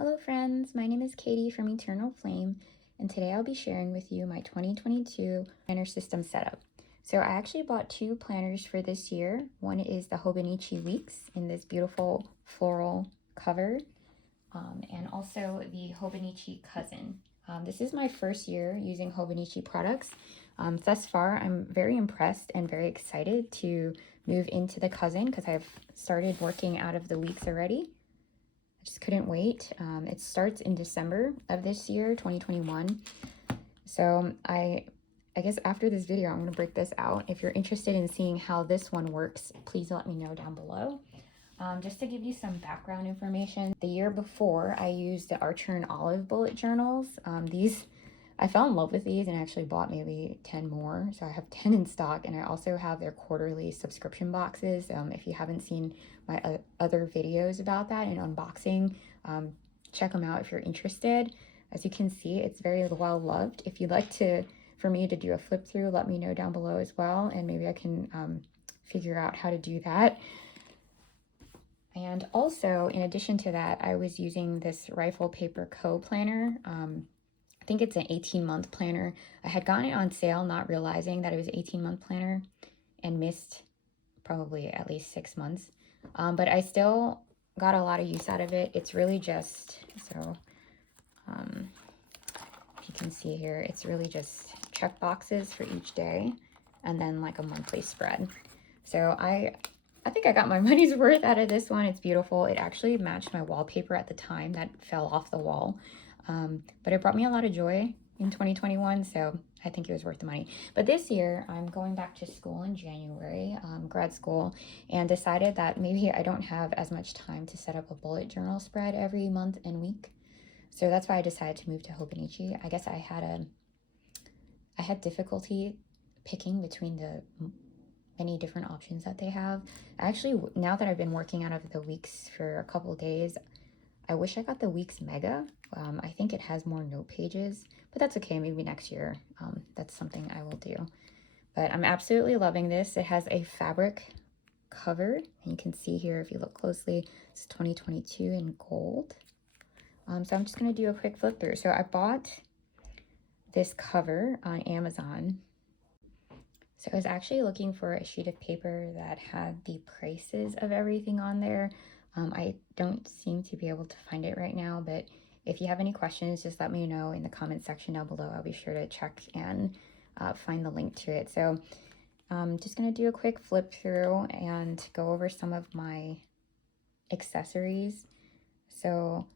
Hello friends, my name is Katie from Eternal Flame, and today I'll be sharing with you my 2022 planner system setup. So I actually bought two planners for this year. One is the Hobonichi Weeks in this beautiful floral cover, and also the Hobonichi Cousin. This is my first year using Hobonichi products. Thus far, I'm very impressed and very excited to move into the Cousin because I've started working out of the weeks already. Just couldn't wait. It starts in December of this year, 2021. So I guess after this video, I'm going to break this out. If you're interested in seeing how this one works, please let me know down below. Just to give you some background information, the year before I used the Archer and Olive bullet journals. I fell in love with these and actually bought maybe 10 more. So I have 10 in stock, and I also have their quarterly subscription boxes. If you haven't seen my other videos about that and unboxing, check them out if you're interested. As you can see, it's very well loved. If you'd like for me to do a flip through, let me know down below as well, and maybe I can figure out how to do that. And also, in addition to that, I was using this Rifle Paper Co. planner. I think it's an 18-month planner. I had gotten it on sale, not realizing that it was an 18-month planner, and missed probably at least 6 months. But I still got a lot of use out of it. It's really just, so if you can see here, it's really just check boxes for each day and then like a monthly spread. So I think I got my money's worth out of this one. It's beautiful. It actually matched my wallpaper at the time that fell off the wall. But it brought me a lot of joy in 2021, so I think it was worth the money. But this year, I'm going back to school in January, grad school, and decided that maybe I don't have as much time to set up a bullet journal spread every month and week. So that's why I decided to move to Hobonichi. I guess I had difficulty picking between the many different options that they have. Actually, now that I've been working out of the weeks for a couple of days, I wish I got the Weeks Mega. I think it has more note pages, but that's okay. Maybe next year. That's something I will do. But I'm absolutely loving this. It has a fabric cover, and you can see here if you look closely, it's 2022 in gold. So I'm just going to do a quick flip through. So I bought this cover on Amazon. So I was actually looking for a sheet of paper that had the prices of everything on there. I don't seem to be able to find it right now, but if you have any questions, just let me know in the comment section down below. I'll be sure to check and find the link to it. So I'm just going to do a quick flip through and go over some of my accessories. So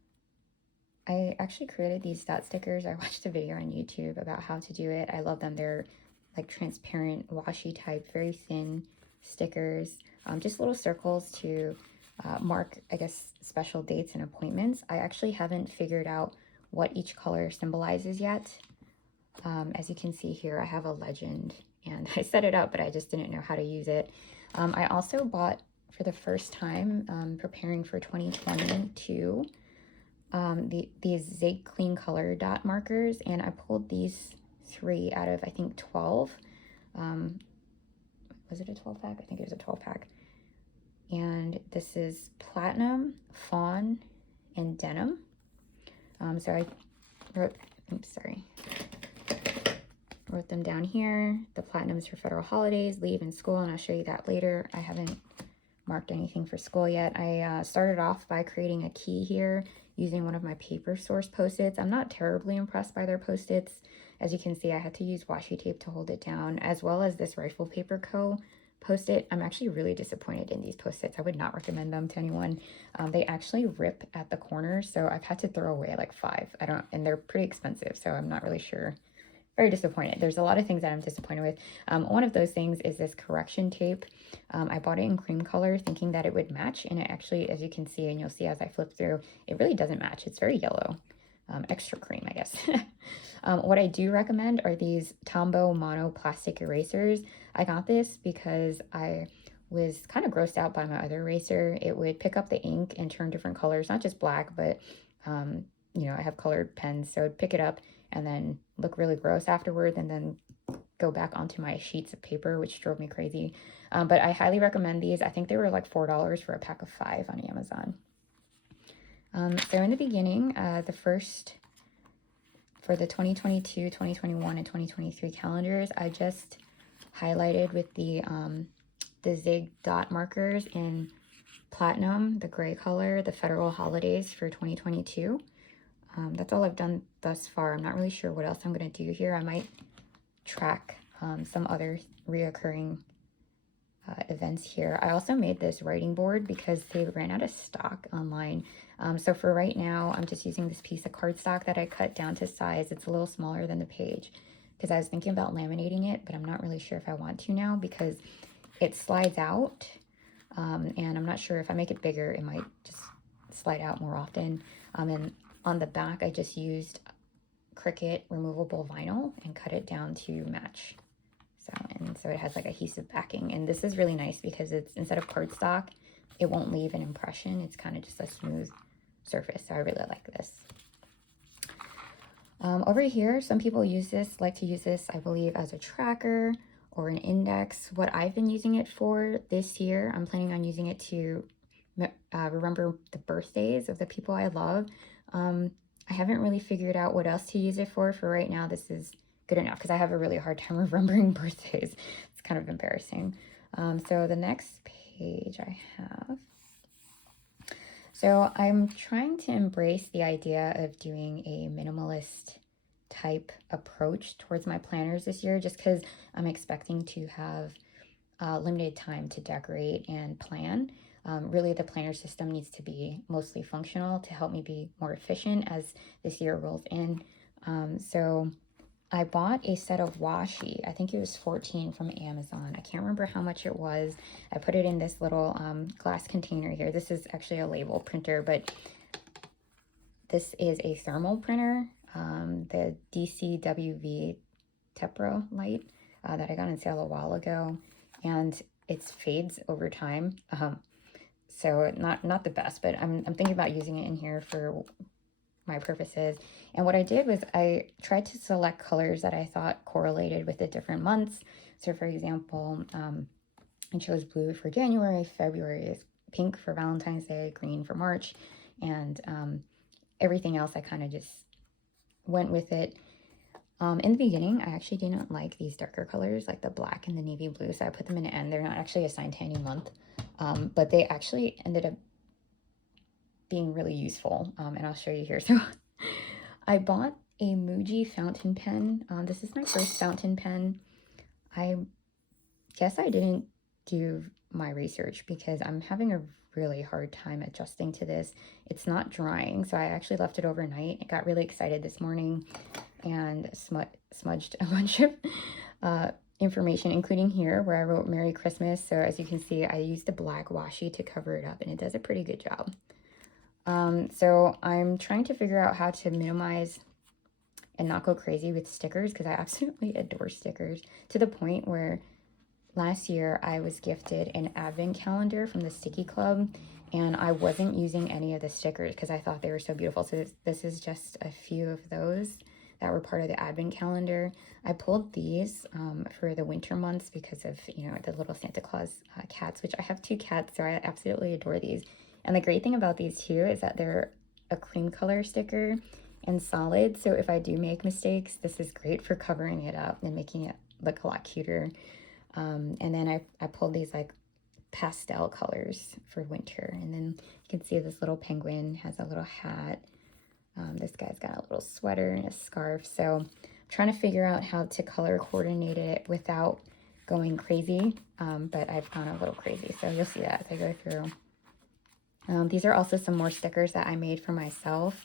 I actually created these dot stickers. I watched a video on YouTube about how to do it. I love them. They're like transparent washi type, very thin stickers, just little circles to mark, I guess, special dates and appointments. I actually haven't figured out what each color symbolizes yet. As you can see here, I have a legend, and I set it up, but I just didn't know how to use it. I also bought, for the first time, preparing for 2022, these Zig Clean Color dot markers, and I pulled these 3 out of, I think, 12. Was it a 12 pack? I think it was a 12 pack. And this is platinum, fawn, and denim. So I wrote, wrote them down here. The platinum is for federal holidays, leave, and school, and I'll show you that later. I haven't marked anything for school yet. I started off by creating a key here using one of my Paper Source Post-its. I'm not terribly impressed by their Post-its. As you can see, I had to use washi tape to hold it down, as well as this Rifle Paper Co. Post-it. I'm actually really disappointed in these Post-its. I would not recommend them to anyone. They actually rip at the corners, so I've had to throw away like 5. And they're pretty expensive, so I'm not really sure. Very disappointed. There's a lot of things that I'm disappointed with. One of those things is this correction tape. I bought it in cream color thinking that it would match, and it actually, as you can see, and you'll see as I flip through, it really doesn't match. It's very yellow. Extra cream, I guess. What I do recommend are these Tombow mono plastic erasers. I got this because I was kind of grossed out by my other eraser. It would pick up the ink and turn different colors, not just black, but you know, I have colored pens, so I'd pick it up and then look really gross afterwards, and then go back onto my sheets of paper, which drove me crazy. But I highly recommend these. I think they were like $4 for a pack of 5 on Amazon. So in the beginning, the first for the 2022, 2021, and 2023 calendars, I just highlighted with the zig dot markers in platinum, the gray color, the federal holidays for 2022. That's all I've done thus far. I'm not really sure what else I'm going to do here. I might track some other reoccurring events here. I also made this writing board because they ran out of stock online. So for right now, I'm just using this piece of cardstock that I cut down to size. It's a little smaller than the page because I was thinking about laminating it, but I'm not really sure if I want to now because it slides out. And I'm not sure if I make it bigger, it might just slide out more often. And on the back, I just used Cricut removable vinyl and cut it down to match. So it has like adhesive backing, and this is really nice because it's, instead of cardstock, it won't leave an impression. It's kind of just a smooth surface, so I really like this. Over here, some people like to use this, I believe, as a tracker or an index. What I've been using it for this year, I'm planning on using it to remember the birthdays of the people I love. I haven't really figured out what else to use it for. For right now, this is good enough because I have a really hard time remembering birthdays. It's kind of embarrassing. So the next page I have. So I'm trying to embrace the idea of doing a minimalist type approach towards my planners this year, just because I'm expecting to have limited time to decorate and plan. Really, the planner system needs to be mostly functional to help me be more efficient as this year rolls in. So I bought a set of washi. I think it was 14 from Amazon. I can't remember how much it was. I put it in this little glass container here. This is actually a label printer, but this is a thermal printer, the DCWV Tepro light that I got on sale a while ago, and it fades over time. So not the best, but I'm thinking about using it in here for my purposes. And what I did was I tried to select colors that I thought correlated with the different months. So for example, I chose blue for January, February is pink for Valentine's Day, green for March, and everything else I kind of just went with it. In the beginning, I actually didn't like these darker colors, like the black and the navy blue, so I put them in the end. They're not actually assigned to any month, but they actually ended up being really useful, and I'll show you here. So I bought a Muji fountain pen. This is my first fountain pen. I guess I didn't do my research because I'm having a really hard time adjusting to this. It's not drying, so I actually left it overnight. I got really excited this morning and smudged a bunch of information, including here where I wrote Merry Christmas. So as you can see, I used the black washi to cover it up, and it does a pretty good job. So I'm trying to figure out how to minimize and not go crazy with stickers because I absolutely adore stickers, to the point where last year I was gifted an advent calendar from the Stickii Club, and I wasn't using any of the stickers because I thought they were so beautiful. So this is just a few of those that were part of the advent calendar. I pulled these for the winter months because of, you know, the little Santa Claus cats, which I have 2 cats, so I absolutely adore these. And the great thing about these too is that they're a cream color sticker and solid. So if I do make mistakes, this is great for covering it up and making it look a lot cuter. And then I pulled these like pastel colors for winter. And then you can see this little penguin has a little hat. This guy's got a little sweater and a scarf. So I'm trying to figure out how to color coordinate it without going crazy. But I've gone a little crazy. So you'll see that as I go through. These are also some more stickers that I made for myself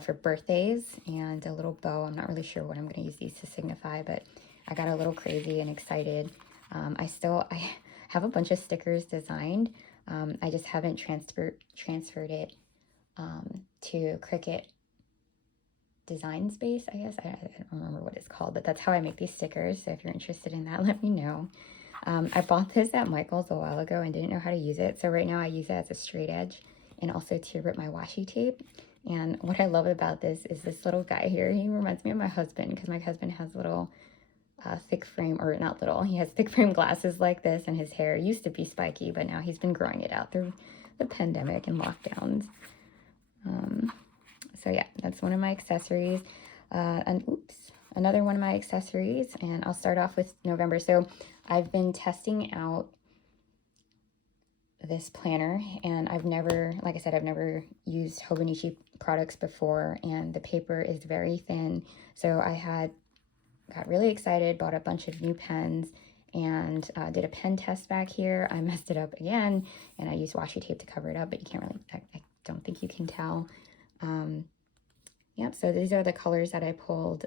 for birthdays, and a little bow. I'm not really sure what I'm going to use these to signify, but I got a little crazy and excited. I have a bunch of stickers designed. I just haven't transferred it to Cricut Design Space, I guess. I don't remember what it's called, but that's how I make these stickers. So if you're interested in that, let me know. I bought this at Michael's a while ago and didn't know how to use it. So right now I use it as a straight edge and also to rip my washi tape. And what I love about this is this little guy here. He reminds me of my husband because my husband has little thick frame, or not little, he has thick frame glasses like this, and his hair used to be spiky, but now he's been growing it out through the pandemic and lockdowns. So yeah, that's one of my accessories. And oops, another one of my accessories, and I'll start off with November. So I've been testing out this planner, and I've never, like I said, I've never used Hobonichi products before, and the paper is very thin. So I got really excited, bought a bunch of new pens, and did a pen test back here. I messed it up again, and I used washi tape to cover it up, but you can't really, I don't think you can tell. Yep, so these are the colors that I pulled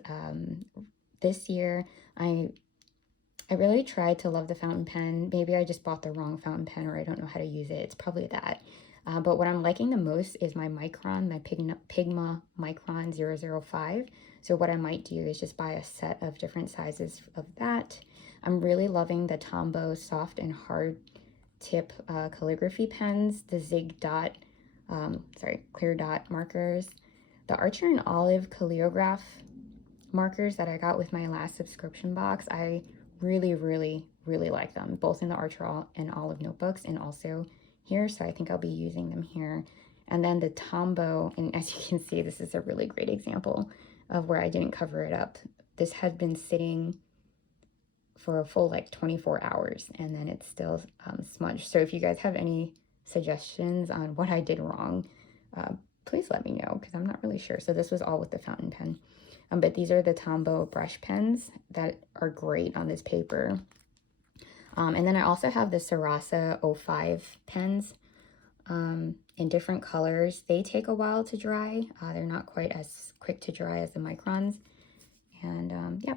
this year. I really tried to love the fountain pen. Maybe I just bought the wrong fountain pen, or I don't know how to use it. It's probably that. But what I'm liking the most is my Micron, my Pigma Micron 005. So what I might do is just buy a set of different sizes of that. I'm really loving the Tombow soft and hard tip calligraphy pens, the clear dot markers, the Archer and Olive Calligraph markers that I got with my last subscription box. I really, really, really like them, both in the Archer and Olive notebooks and also here. So I think I'll be using them here. And then the Tombow, and as you can see, this is a really great example of where I didn't cover it up. This had been sitting for a full like 24 hours, and then it's still smudged. So if you guys have any suggestions on what I did wrong, please let me know, because I'm not really sure. So this was all with the fountain pen. But these are the Tombow brush pens that are great on this paper. And then I also have the Sarasa 05 pens in different colors. They take a while to dry. They're not quite as quick to dry as the Microns. And yeah.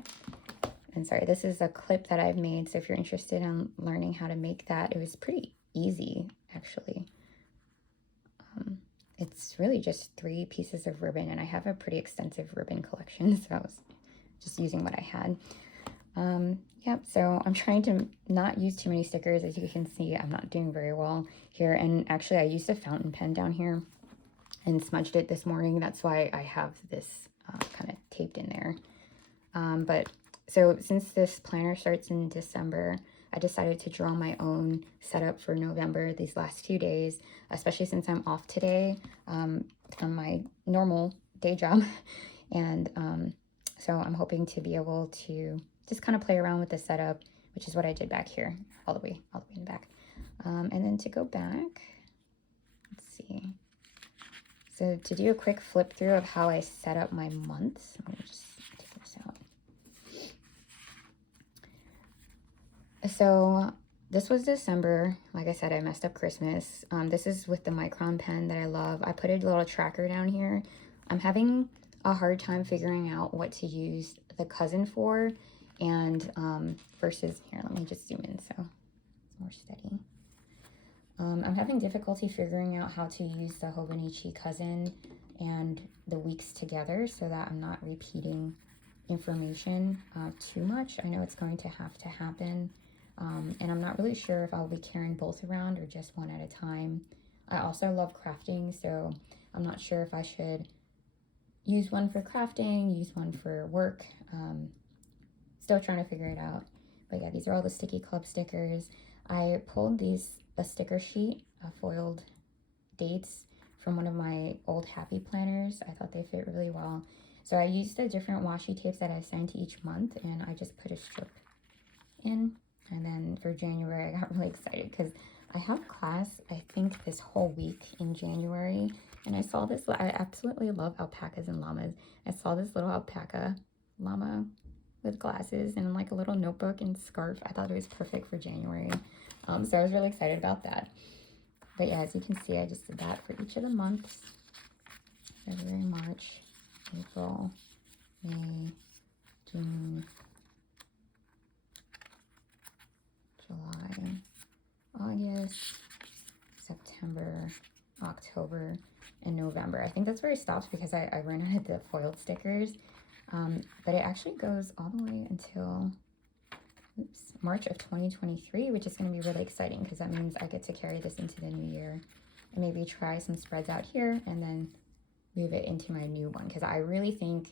And sorry, this is a clip that I've made. So if you're interested in learning how to make that, it was pretty easy, actually. It's really just 3 pieces of ribbon, and I have a pretty extensive ribbon collection, so I was just using what I had. Yep, so I'm trying to not use too many stickers. As you can see, I'm not doing very well here. And actually, I used a fountain pen down here and smudged it this morning. That's why I have this kind of taped in there. So since this planner starts in December, I decided to draw my own setup for November these last few days, especially since I'm off today from my normal day job. And so I'm hoping to be able to just kind of play around with the setup, which is what I did back here, all the way in the back. And then to go back, let's see. So to do a quick flip through of how I set up my months, let me just take this out. So this was December. Like I said, I messed up Christmas. This is with the Micron pen that I love. I put a little tracker down here. I'm having a hard time figuring out what to use the Cousin for, and versus, here, let me just zoom in so it's more steady. I'm having difficulty figuring out how to use the Hobonichi Cousin and the weeks together so that I'm not repeating information too much. I know it's going to have to happen. And I'm not really sure if I'll be carrying both around or just one at a time. I also love crafting, so I'm not sure if I should use one for crafting, use one for work. Still trying to figure it out. But yeah, these are all the Stickii Club stickers. I pulled a sticker sheet, foiled dates from one of my old Happy planners. I thought they fit really well. So I used the different washi tapes that I sent each month, and I just put a strip in. And then for January, I got really excited because I have class, I think, this whole week in January. And I saw this, I absolutely love alpacas and llamas. I saw this little alpaca llama with glasses and like a little notebook and scarf. I thought it was perfect for January. So I was really excited about that. But yeah, as you can see, I just did that for each of the months. February, March, April, May, June, July, August, September, October, and November. I think that's where it stops because I ran out of the foiled stickers. But it actually goes all the way until March of 2023, which is going to be really exciting because that means I get to carry this into the new year and maybe try some spreads out here and then move it into my new one, because I really think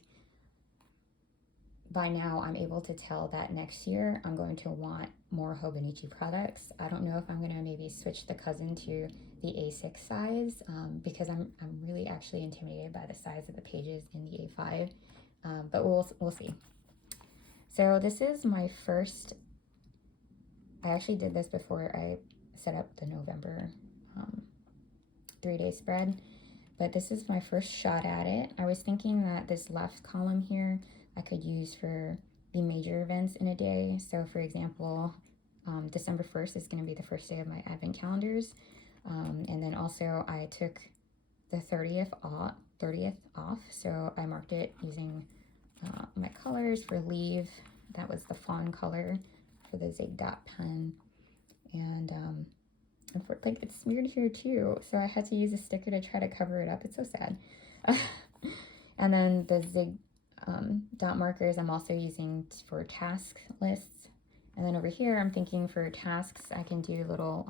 by now I'm able to tell that next year I'm going to want more Hobonichi products. I don't know if I'm gonna maybe switch the Cousin to the A6 size because I'm really actually intimidated by the size of the pages in the A5, but we'll see. So this is my first. I actually did this before I set up the November 3-day spread, but this is my first shot at it. I was thinking that this left column here I could use for the major events in a day. So for example, December 1st is going to be the first day of my advent calendars. And then also I took the 30th off. So I marked it using my colors for leave. That was the fawn color for the zig dot pen. And like it's smeared here too. So I had to use a sticker to try to cover it up. It's so sad. And then the zig dot markers I'm also using for task lists. And then over here, I'm thinking for tasks, I can do little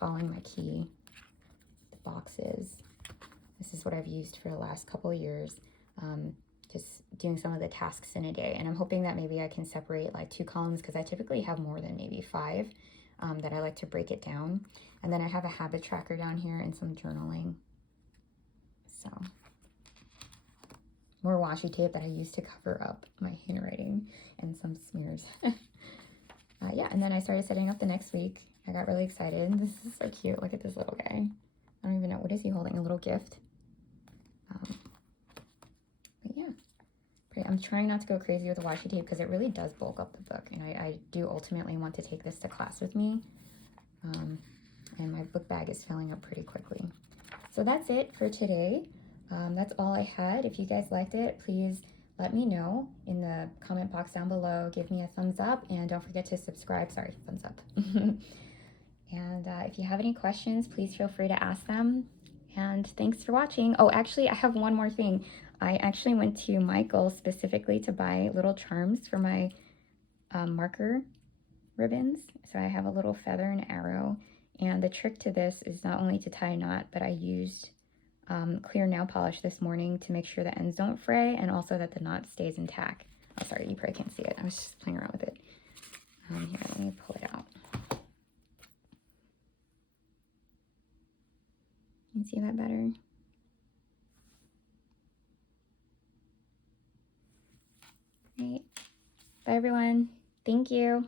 following my key boxes. This is what I've used for the last couple of years, just doing some of the tasks in a day. And I'm hoping that maybe I can separate like 2 columns because I typically have more than maybe 5 that I like to break it down. And then I have a habit tracker down here and some journaling. So more washi tape that I use to cover up my handwriting and some smears. Yeah, and then I started setting up the next week. I got really excited. This is so cute. Look at this little guy. I don't even know. What is he holding? A little gift. But yeah, I'm trying not to go crazy with the washi tape because it really does bulk up the book. And I do ultimately want to take this to class with me. And my book bag is filling up pretty quickly. So that's it for today. That's all I had. If you guys liked it, please let me know in the comment box down below. Give me a thumbs up and don't forget to subscribe. Sorry, thumbs up. And if you have any questions, please feel free to ask them. And thanks for watching. Oh, actually, I have one more thing. I actually went to Michael's specifically to buy little charms for my marker ribbons. So I have a little feather and arrow. And the trick to this is not only to tie a knot, but I used clear nail polish this morning to make sure the ends don't fray and also that the knot stays intact. Oh, sorry, you probably can't see it. I was just playing around with it. Here, let me pull it out. You can see that better? Great. Bye, everyone. Thank you.